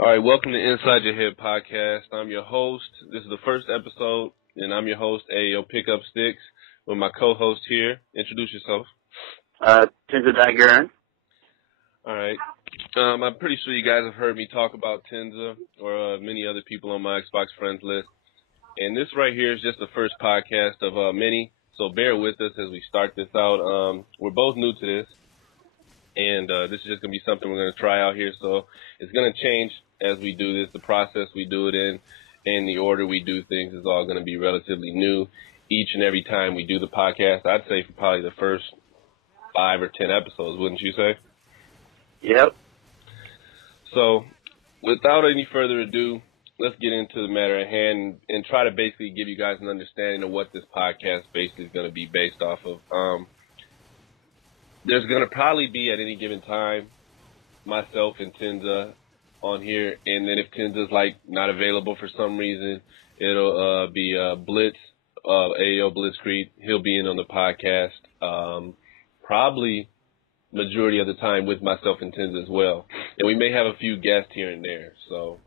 All right, welcome to Inside Your Head podcast. I'm your host. This is the first episode, and I'm your host, Ayo Pick Up Sticks, with my co-host here. Introduce yourself. Tenza. All right. I'm pretty sure you guys have heard me talk about Tenza or many other people on my Xbox friends list. And this right here is just the first podcast of many, so bear with us as we start this out. We're both new to this, and this is just going to be something we're going to try out here. So it's going to change as we do this. The process we do it in and the order we do things is all going to be relatively new each and every time we do the podcast. I'd say for probably the first 5 or 10 episodes, wouldn't you say? Yep. So without any further ado, let's get into the matter at hand and try to basically give you guys an understanding of what this podcast basically is going to be based off of. There's going to probably be at any given time myself and Tenza on here, and then if Tenza's like not available for some reason, it'll be Blitz, AO Blitzkrieg. He'll be in on the podcast, probably majority of the time with myself and Tenza as well, and we may have a few guests here and there. So,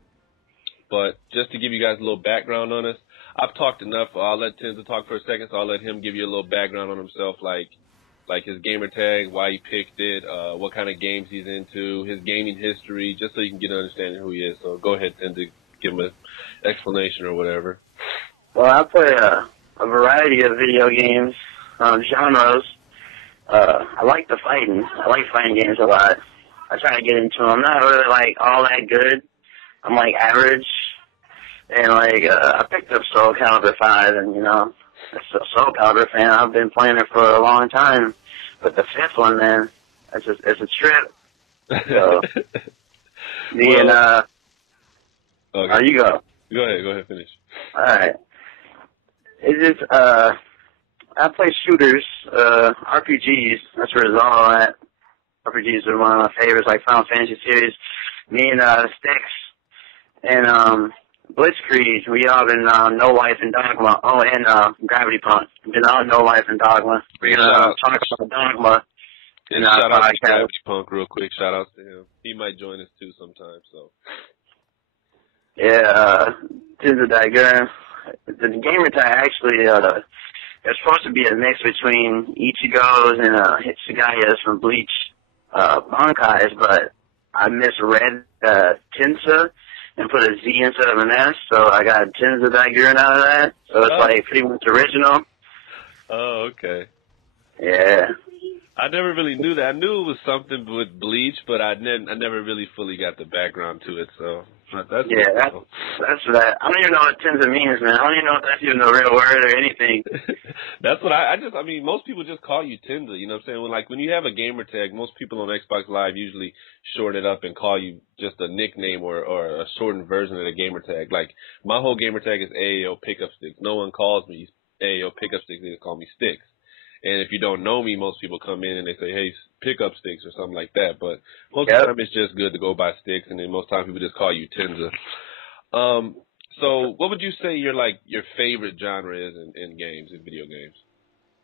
but just to give you guys a little background on us, I've talked enough. I'll let Tenza talk for a second, so I'll let him give you a little background on himself, like his gamer tag, why he picked it, what kind of games he's into, his gaming history, just so you can get an understanding of who he is. So go ahead, Tenza, give him an explanation or whatever. Well, I play a variety of video games, genres. I like the fighting. I like fighting games a lot. I try to get into them. I'm not really, like, all that good. I'm, like, average. And, like, I picked up Soul Calibur 5, and, you know, as a Soul Calibur fan, I've been playing it for a long time. But the fifth one, man, it's a trip. So, me and, okay. You go. Go ahead, finish. All right. It's just, I play shooters, RPGs. That's where it's all at. RPGs are one of my favorites, like Final Fantasy series. Me and Sticks and Blitzkrieg, we all been No Life and Dogma. Oh, and Gravity Punk. Been on No Life and Dogma. We're gonna talk about Dogma in our shout out to podcast. Gravity Punk real quick. Shout out to him. He might join us too sometime. So yeah, Tenza Dagger. The gamer tag actually. It's supposed to be a mix between Ichigo's and Hitsugaya's from Bleach Bankai's, but I misread Tenza and put a Z instead of an S, so I got Tenza Dagger out of that. So it's like pretty much original. Oh, okay. Yeah. I never really knew that. I knew it was something with Bleach, but I never really fully got the background to it, so that's cool. That's that. I don't even know what Tenza means, man. I don't even know if that's even a real word or anything. That's what I mean, most people just call you Tenza, you know what I'm saying? When you have a gamer tag, most people on Xbox Live usually shorten it up and call you just a nickname or a shortened version of the gamer tag. Like, my whole gamer tag is AAO Pickup Sticks. No one calls me AAO Pickup Sticks, they just call me Sticks. And if you don't know me, most people come in and they say, hey, pick up Sticks or something like that. But most of the time it's just good to go by Sticks, and then most time people just call you Tenza. So what would you say your favorite genre is in games, in video games?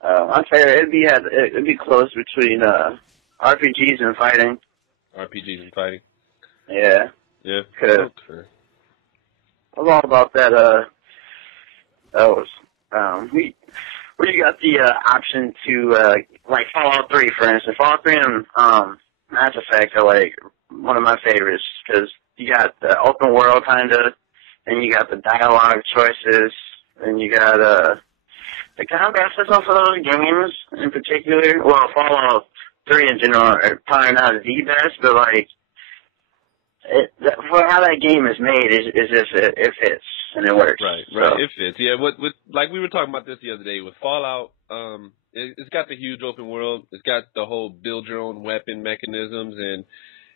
My favorite, it'd be close between RPGs and fighting. RPGs and fighting? Yeah. Yeah? Okay. I'm all about that, where you got the option to, like Fallout 3, for instance. Fallout 3 and Mass Effect are, like, one of my favorites, because you got the open world, kind of, and you got the dialogue choices, and you got the combat system for those games in particular. Well, Fallout 3 in general are probably not the best, but, like, for how that game is made, it fits. And it works. Right. It fits. Yeah, like we were talking about this the other day with Fallout. It's got the huge open world. It's got the whole build your own weapon mechanisms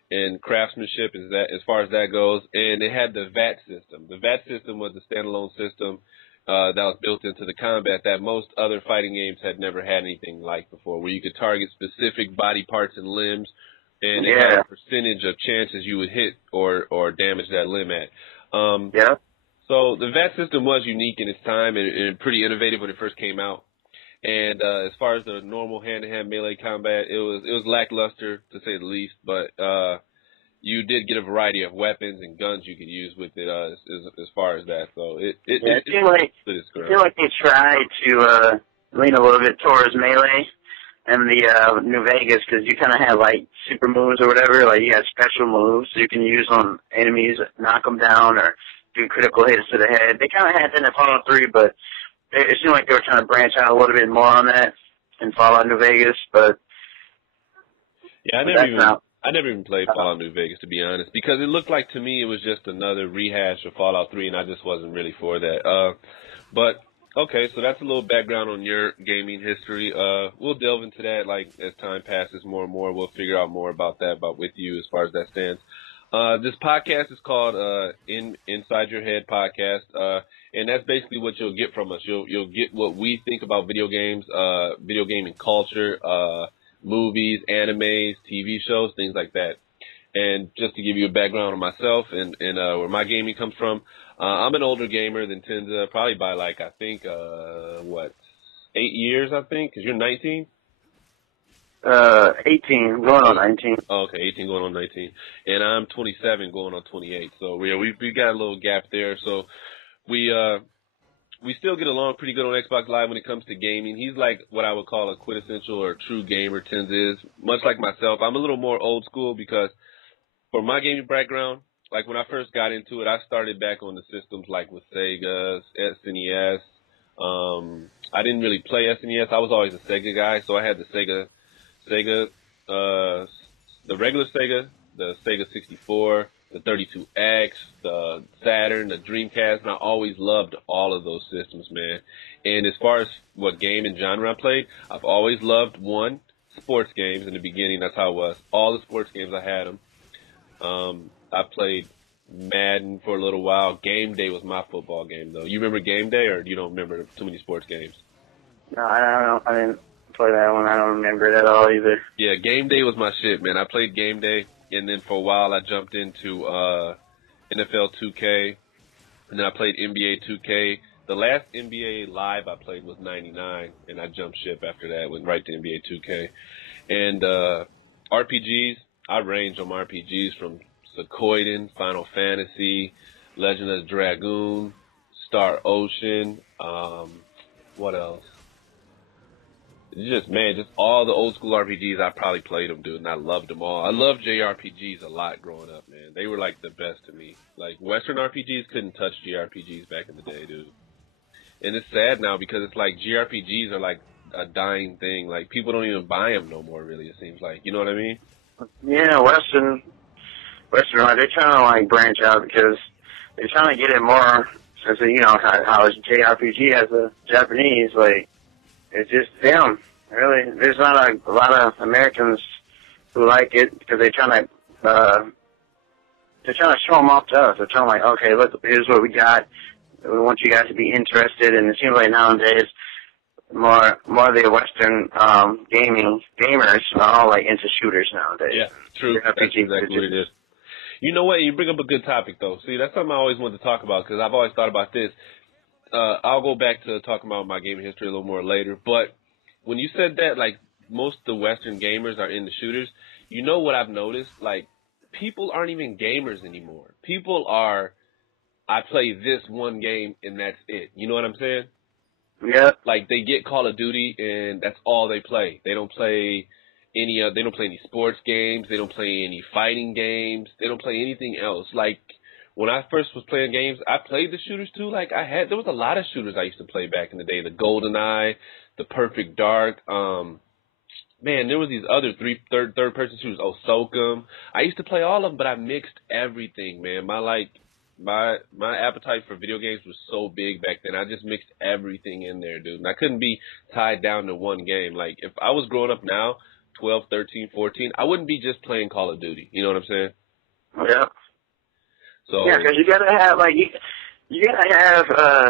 and craftsmanship as far as that goes. And it had the VAT system. The VAT system was a standalone system that was built into the combat that most other fighting games had never had anything like before, where you could target specific body parts and limbs, and it had a percentage of chances you would hit or damage that limb at. So the VAT system was unique in its time and pretty innovative when it first came out. And as far as the normal hand-to-hand melee combat, it was lackluster to say the least. But you did get a variety of weapons and guns you could use with it as far as that. So it seemed like they tried to lean a little bit towards melee and the New Vegas, because you kind of have like super moves or whatever. Like you have special moves you can use on enemies, knock them down, or do critical hits to the head. They kind of had that in Fallout 3, but it seemed like they were trying to branch out a little bit more on that in Fallout New Vegas. But yeah, I never even played Fallout New Vegas, to be honest, because it looked like to me it was just another rehash of Fallout 3, and I just wasn't really for that. But okay, so that's a little background on your gaming history. We'll delve into that like as time passes more and more. We'll figure out more about that with you as far as that stands. This podcast is called Inside Your Head Podcast, and that's basically what you'll get from us. You'll get what we think about video games, video gaming culture, movies, animes, TV shows, things like that. And just to give you a background on myself and where my gaming comes from, I'm an older gamer than Tenza, probably by like, I think, 8 years, I think, because you're 19? 18, going on 19. Oh, okay, 18 going on 19. And I'm 27 going on 28. So we got a little gap there. So we still get along pretty good on Xbox Live when it comes to gaming. He's like what I would call a quintessential or true gamer. Tenza is, much like myself. I'm a little more old school because for my gaming background, like when I first got into it, I started back on the systems like with Sega's, SNES. I didn't really play SNES. I was always a Sega guy, so I had the Sega, the regular Sega, the Sega 64, the 32X, the Saturn, the Dreamcast, and I always loved all of those systems, man. And as far as what game and genre I played, I've always loved, one, sports games in the beginning. That's how it was. All the sports games, I had them. I played Madden for a little while. Game Day was my football game, though. You remember Game Day, or you don't remember too many sports games? No, I don't know. I didn't play that one. I don't remember it at all either. Yeah, Game Day was my shit, man. I played Game Day, and then for a while I jumped into NFL 2K, and then I played NBA 2K. The last NBA Live I played was 99, and I jumped ship after that, went right to NBA 2K. And RPGs, I range on RPGs from Sequoiden, Final Fantasy, Legend of the Dragoon, Star Ocean, what else? Just all the old school RPGs, I probably played them, dude, and I loved them all. I loved JRPGs a lot growing up, man. They were like the best to me. Like, Western RPGs couldn't touch JRPGs back in the day, dude. And it's sad now because it's like JRPGs are like a dying thing. Like, people don't even buy them no more, really, it seems like. You know what I mean? Yeah, Western, like, they're trying to, like, branch out because they're trying to get it more, since, you know, how it's JRPG as a Japanese, like, it's just them, really. There's not a lot of Americans who like it because they're trying to show them off to us. They're trying to like, okay, look, here's what we got. We want you guys to be interested. And it seems like nowadays more of the Western gamers are all like into shooters nowadays. Yeah, true. That's exactly what it is. You know what? You bring up a good topic, though. See, that's something I always wanted to talk about because I've always thought about this. I'll go back to talking about my gaming history a little more later. But when you said that, like, most of the Western gamers are into shooters, you know what I've noticed? Like, people aren't even gamers anymore. People are, I play this one game and that's it. You know what I'm saying? Yeah. Like, they get Call of Duty and that's all they play. They don't play any sports games. They don't play any fighting games. They don't play anything else. Like, when I first was playing games, I played the shooters too. Like, there was a lot of shooters I used to play back in the day. The GoldenEye, the Perfect Dark. Man, there was these other third person shooters. Oh, Sokum. I used to play all of them, but I mixed everything, man. My appetite for video games was so big back then. I just mixed everything in there, dude. And I couldn't be tied down to one game. Like, if I was growing up now, 12, 13, 14, I wouldn't be just playing Call of Duty. You know what I'm saying? Yeah. So, yeah, because you gotta have like you gotta have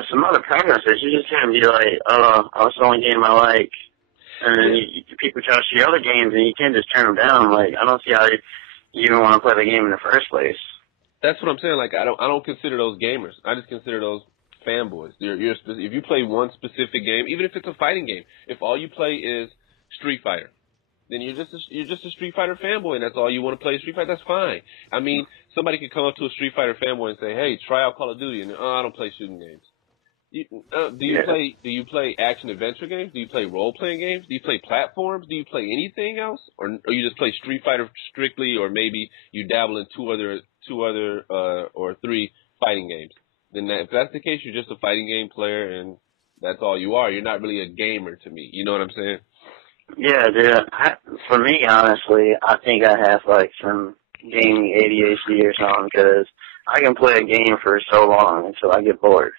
some other preferences. You just can't be like, oh, that's the only game I like, and then people try to see other games, and you can't just turn them down. Like, I don't see how you even want to play the game in the first place. That's what I'm saying. Like, I don't consider those gamers. I just consider those fanboys. If you play one specific game, even if it's a fighting game, if all you play is Street Fighter, then you're just a Street Fighter fanboy, and that's all you want to play Street Fighter. That's fine. I mean, somebody could come up to a Street Fighter fanboy and say, "Hey, try out Call of Duty," and I don't play shooting games. Do you play action adventure games? Do you play role playing games? Do you play platforms? Do you play anything else, or you just play Street Fighter strictly, or maybe you dabble in two other or three fighting games? Then if that's the case, you're just a fighting game player, and that's all you are. You're not really a gamer to me. You know what I'm saying? Yeah, dude. For me, honestly, I think I have like some gaming ADHD or something because I can play a game for so long until I get bored.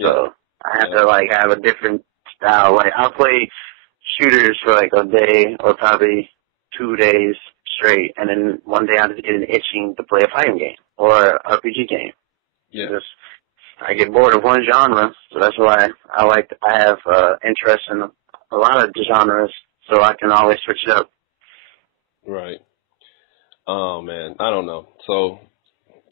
So I have to like have a different style. Like I'll play shooters for like a day or probably 2 days straight, and then one day I'll just get an itching to play a fighting game or an RPG game. Yeah. I get bored of one genre, so that's why I have interest in a lot of genres, so I can always switch it up. Right. Oh man, I don't know. So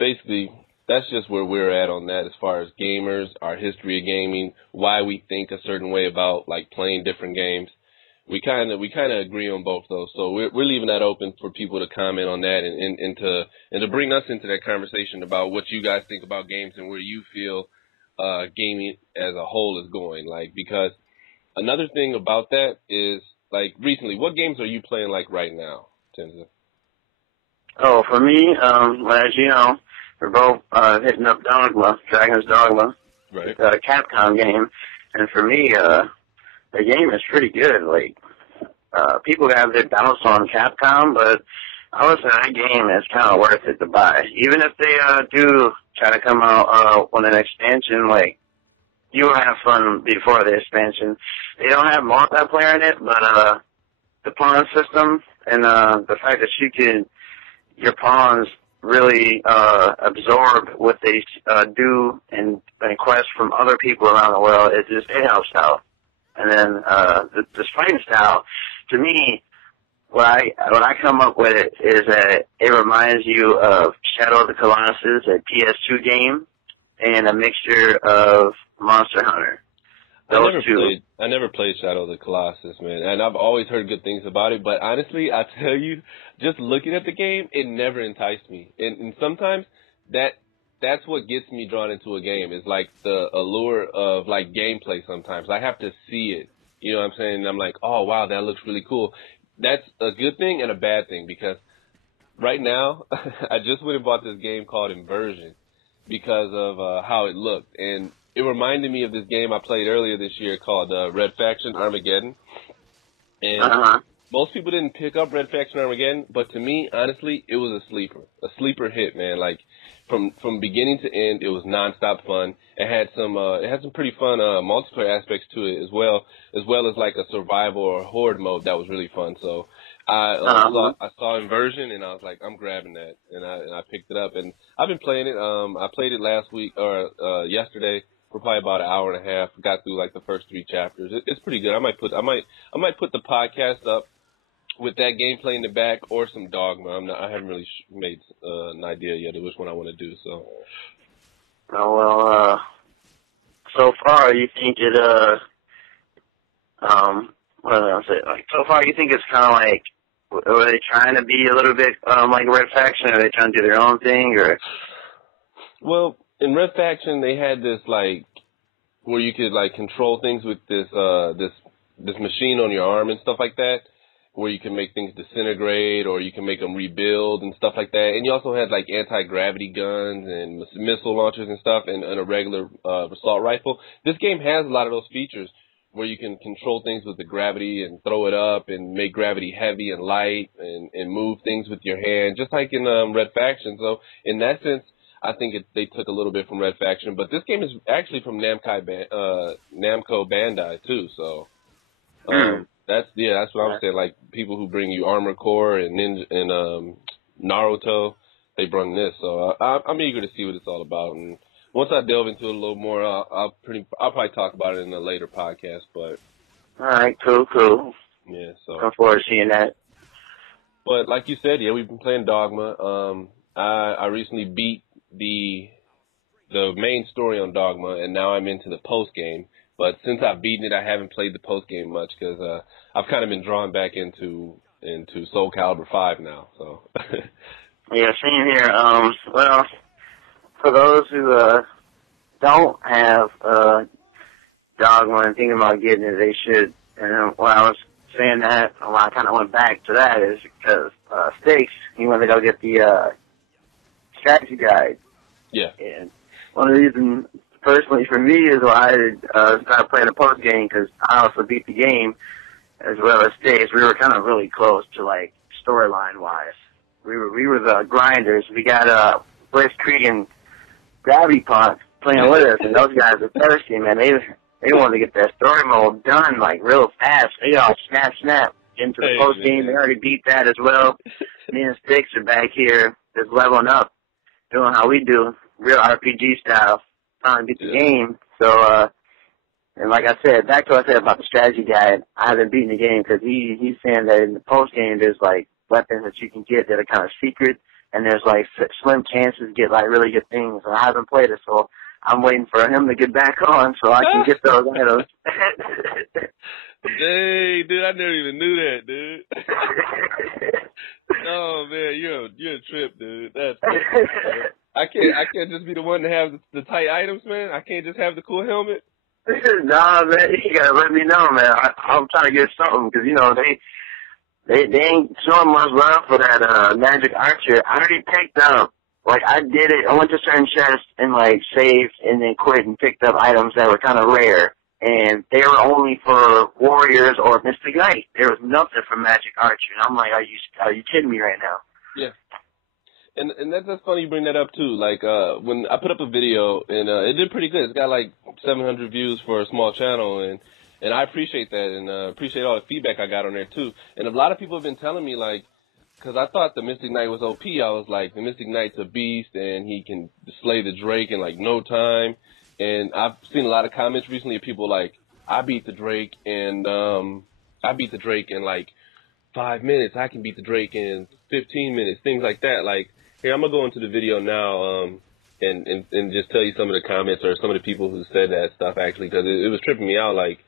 basically, that's just where we're at on that as far as gamers, our history of gaming, why we think a certain way about like playing different games. We kind of agree on both those. So we're leaving that open for people to comment on that and to bring us into that conversation about what you guys think about games and where you feel gaming as a whole is going. Like, because another thing about that is, like, recently, what games are you playing like right now, Tenza? Oh, for me, as you know, we're both hitting up Dogma, Dragon's Dogma. Right. It's a Capcom game, and for me, the game is pretty good. Like, people have their doubts on Capcom, but I would say that game is kind of worth it to buy. Even if they do try to come out with an expansion, like, you will have fun before the expansion. They don't have multiplayer in it, but the pawn system and the fact that your pawns really absorb what they do and quest from other people around the world, it helps out. And then this fighting style, to me, what I come up with it is that it reminds you of Shadow of the Colossus, a PS2 game, and a mixture of Monster Hunter. I never played Shadow of the Colossus, man, and I've always heard good things about it, but honestly, I tell you, just looking at the game, it never enticed me. And sometimes that's what gets me drawn into a game, is like the allure of like gameplay sometimes. I have to see it. You know what I'm saying? And I'm like, oh, wow, that looks really cool. That's a good thing and a bad thing, because right now, I just went and bought this game called Inversion because of how it looked. And it reminded me of this game I played earlier this year called Red Faction Armageddon. And most people didn't pick up Red Faction Armageddon, but to me, honestly, it was a sleeper hit, man. Like, from beginning to end, it was nonstop fun. It had some pretty fun multiplayer aspects to it as well as like a survival or horde mode that was really fun. So I saw Inversion, and I was like, I'm grabbing that, and I picked it up, and I've been playing it. I played it last week or yesterday for probably about an hour and a half. Got through like the first 3 chapters. It's pretty good. I might put the podcast up with that gameplay in the back, or some Dogma. I haven't really made an idea yet of which one I want to do. So. Oh, well, so far you think it what was I gonna say? Like, so far you think it's kind of like, were they trying to be a little bit like Red Faction? Are they trying to do their own thing, or? Well, in Red Faction they had this like where you could like control things with this machine on your arm and stuff like that, where you can make things disintegrate or you can make them rebuild and stuff like that. And you also had like anti-gravity guns and missile launchers and stuff, and a regular assault rifle. This game has a lot of those features where you can control things with the gravity and throw it up and make gravity heavy and light and move things with your hand, just like in Red Faction. So in that sense, I think they took a little bit from Red Faction. But this game is actually from Namco Bandai too. So that's what I was saying. Like, people who bring you Armored Core and Ninja and Naruto, they bring this. So I'm eager to see what it's all about. And once I delve into it a little more, I'll probably talk about it in a later podcast. But all right, cool. Yeah, so looking forward to seeing that. But like you said, yeah, we've been playing Dogma. I recently beat the main story on Dogma, and now I'm into the post game. But since I've beaten it, I haven't played the post game much because I've kind of been drawn back into into Soul Calibur 5 now. So. Yeah, same here. Well, for those who don't have Dogma and thinking about getting it, they should. And when I was saying that, well, I kind of went back to that is because Stakes, he wanted to go get the strategy guide. Yeah. And one of the reasons, personally, for me is why I started playing the post game because I also beat the game as well as Stakes. We were kind of really close to, like, storyline-wise. We were the grinders. We got Blitzkrieg and Gravity Punk playing with us, and those guys are thirsty, man. They wanted to get that story mode done, like, real fast. They all snap into the post game. They already beat that as well. Me and Sticks are back here just leveling up, doing how we do, real RPG style, trying to beat the game. So, and like I said, back to what I said about the strategy guide, I haven't beaten the game because he's saying that in the post game there's, like, weapons that you can get that are kind of secret, and there's, like, slim chances to get, like, really good things. And I haven't played it, so I'm waiting for him to get back on so I can get those items. Dang, dude, I never even knew that, dude. Oh man, you're a trip, dude. That's crazy, I can't just be the one to have the tight items, man. I can't just have the cool helmet. Nah, man, you gotta let me know, man. I'm trying to get something because you know they ain't showing much love for that magic archer. I already picked up. Like, I did it. I went to certain chests and, like, saved and then quit and picked up items that were kind of rare. And they were only for warriors or Mystic Knight. There was nothing for Magic Archer. And I'm like, are you kidding me right now? Yeah. And that's funny you bring that up, too. Like, when I put up a video, and it did pretty good. It's got, like, 700 views for a small channel, and I appreciate that, and appreciate all the feedback I got on there, too. And a lot of people have been telling me, like, because I thought the Mystic Knight was OP. I was like, the Mystic Knight's a beast, and he can slay the Drake in, like, no time. And I've seen a lot of comments recently of people like, I beat the Drake in, like, 5 minutes. I can beat the Drake in 15 minutes, things like that. Like, here, I'm going to go into the video now and just tell you some of the comments or some of the people who said that stuff, actually, because it was tripping me out. Like,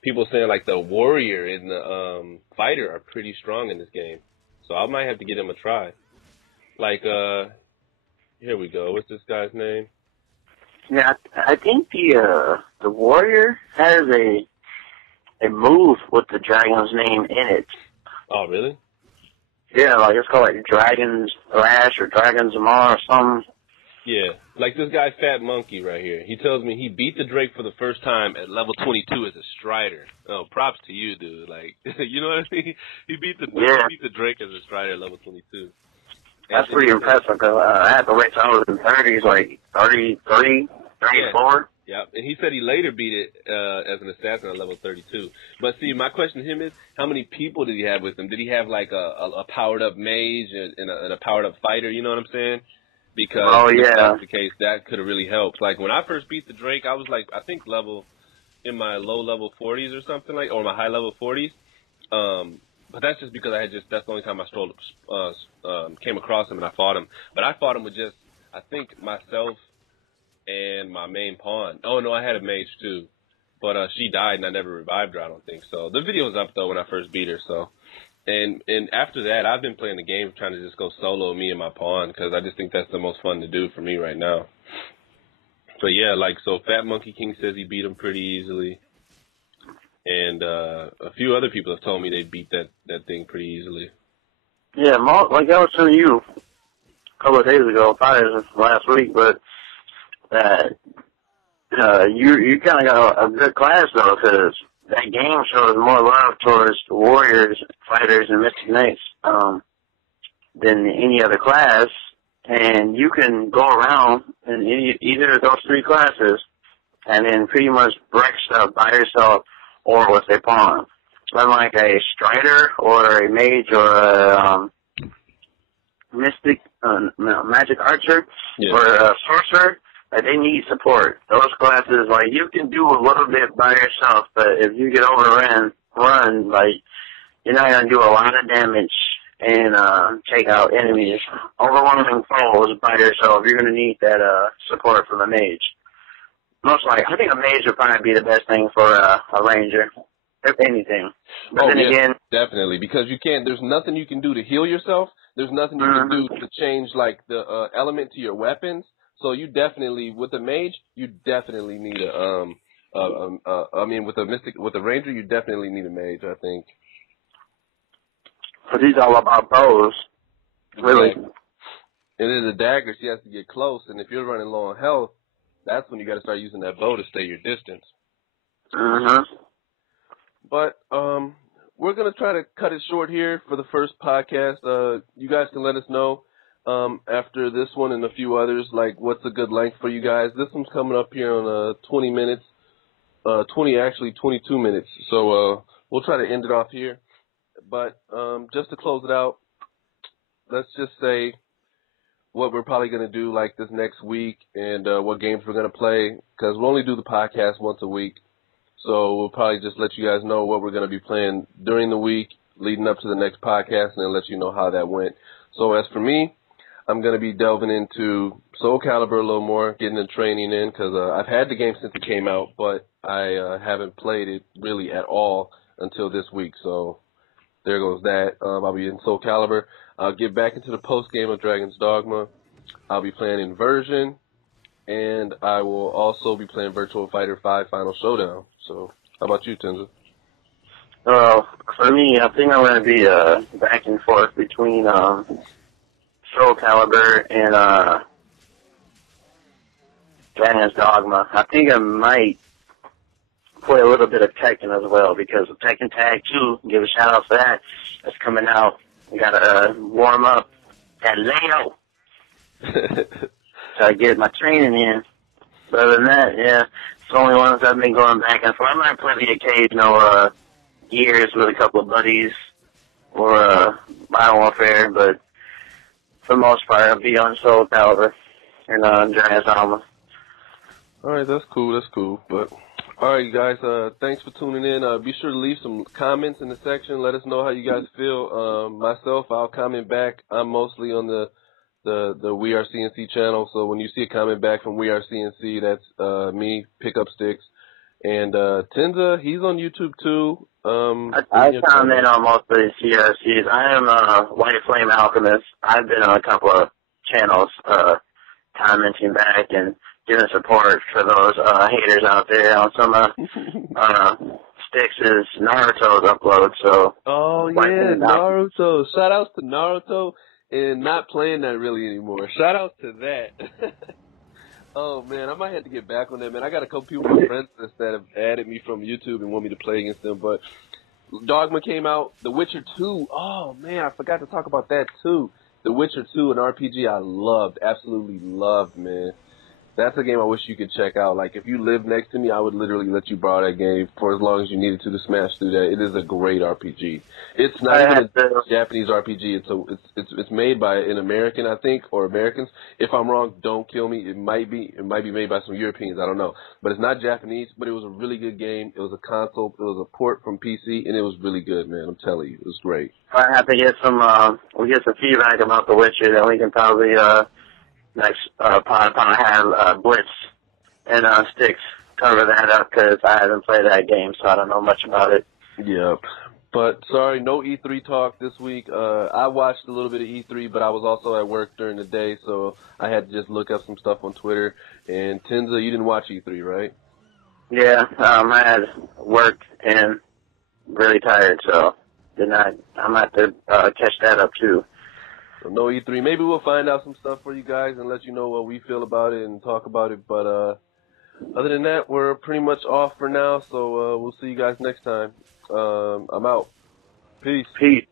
people saying, like, the warrior and the fighter are pretty strong in this game. So I might have to give him a try. Like, here we go. What's this guy's name? Yeah, I think the warrior has a move with the dragon's name in it. Oh, really? Yeah, like it's called like Dragon's Lash or Dragon's Maw or something. Yeah, like this guy Fat Monkey right here. He tells me he beat the Drake for the first time at level 22 as a Strider. Oh, props to you, dude. Like, you know what I mean? He beat the Drake as a Strider at level 22. That's pretty impressive, because I had to wait till I was in 30s, like 33, 34. Yeah, and he said he later beat it as an assassin at level 32. But see, my question to him is, how many people did he have with him? Did he have like a powered-up mage and a powered-up fighter, you know what I'm saying? Because if that's the case, that could have really helped. Like, when I first beat the Drake, I was like, I think in my low-level 40s or something like, or my high-level 40s. But that's just because that's the only time I came across him and I fought him. But I fought him with just, I think, myself and my main pawn. Oh, no, I had a mage, too. But she died and I never revived her, I don't think. So the video was up, though, when I first beat her, so. And after that, I've been playing the game trying to just go solo, me and my pawn, because I just think that's the most fun to do for me right now. So, yeah, like, so Fat Monkey King says he beat him pretty easily. And a few other people have told me they beat that thing pretty easily. Yeah, like I was telling you a couple of days ago, probably last week, but you kind of got a good class, though, because that game shows more love towards the warriors, fighters, and Mystic Knights than any other class. And you can go around in either of those three classes and then pretty much break stuff by yourself or with a pawn. Unlike a Strider or a mage or a mystic, magic archer or a sorcerer, they need support. Those classes, like, you can do a little bit by yourself, but if you get overrun, like, you're not going to do a lot of damage and take out enemies. Overwhelming foes by yourself, you're going to need that support from a mage. Most likely, I think a mage would probably be the best thing for a ranger. if anything. But Oh, then yeah, again, definitely, because you can't. There's nothing you can do to heal yourself. There's nothing you can do to change like the element to your weapons. So you definitely, with a mage, you definitely need I mean, with a ranger, you definitely need a mage, I think. because he's all about bows, really. Exactly. And then the dagger, she has to get close, and if you're running low on health, that's when you got to start using that bow to stay your distance. But we're gonna try to cut it short here for the first podcast. You guys can let us know after this one and a few others, like what's a good length for you guys. This one's coming up here on 20 minutes, 22 minutes. So we'll try to end it off here. But just to close it out, let's just say what we're probably going to do like this next week and what games we're going to play, because we'll only do the podcast once a week. So we'll probably just let you guys know what we're going to be playing during the week leading up to the next podcast, and then let you know how that went. So as for me, I'm going to be delving into Soul Calibur a little more, getting the training in, because I've had the game since it came out, but I haven't played it really at all until this week. So there goes that. I'll be in Soul Calibur. I'll get back into the post-game of Dragon's Dogma. I'll be playing Inversion, and I will also be playing Virtual Fighter 5 Final Showdown. So how about you, Tenza? For me, I think I'm going to be back and forth between Soul Calibur and Dragon's Dogma. I think I might play a little bit of Tekken as well, because of Tekken Tag 2, give a shout out for that. That's coming out. We got to warm up that Leo. So I get my training in. But other than that, yeah, it's the only ones I've been going back and forth. I might play the occasional Gears with a couple of buddies or Modern Warfare, but for the most part, I'll be on Soul Calibur and Dragon's Dogma. All right, that's cool. But all right, you guys, thanks for tuning in. Be sure to leave some comments in the section. Let us know how you guys feel. Myself, I'll comment back. I'm mostly on the We Are CNC channel, so when you see a comment back from We Are CNC, that's me, Pick Up Sticks. And Tenza, he's on YouTube too. I comment on most of the CRCs. I am a White Flame Alchemist. I've been on a couple of channels commenting back and giving support for those haters out there on some Sticks' Naruto's upload. So oh yeah, Naruto. Shout outs to Naruto and not playing that really anymore. Shout out to that. Oh man, I might have to get back on that, man. I got a couple people, my friends that have added me from YouTube and want me to play against them, but Dogma came out, The Witcher 2. Oh man, I forgot to talk about that too. The Witcher 2, an RPG I loved, absolutely loved, man. That's a game I wish you could check out. Like, if you live next to me, I would literally let you borrow that game for as long as you needed to smash through that. It is a great RPG. It's not even a Japanese RPG. It's made by an American, I think, or Americans. If I'm wrong, don't kill me. It might be made by some Europeans. I don't know. But it's not Japanese, but it was a really good game. It was a console. It was a port from PC, and it was really good, man. I'm telling you. It was great. I have to get some, we'll get some feedback about The Witcher, then we can probably, next pod have Blitz and Sticks cover that up, because I haven't played that game, so I don't know much about it. Yep. But sorry, no E3 talk this week. I watched a little bit of E3, but I was also at work during the day, so I had to just look up some stuff on Twitter. And Tenza, you didn't watch E3, right? Yeah, I had work and really tired, so I'm going to have to catch that up too. So no E3. Maybe we'll find out some stuff for you guys and let you know what we feel about it and talk about it. But other than that, we're pretty much off for now. So we'll see you guys next time. I'm out. Peace. Peace.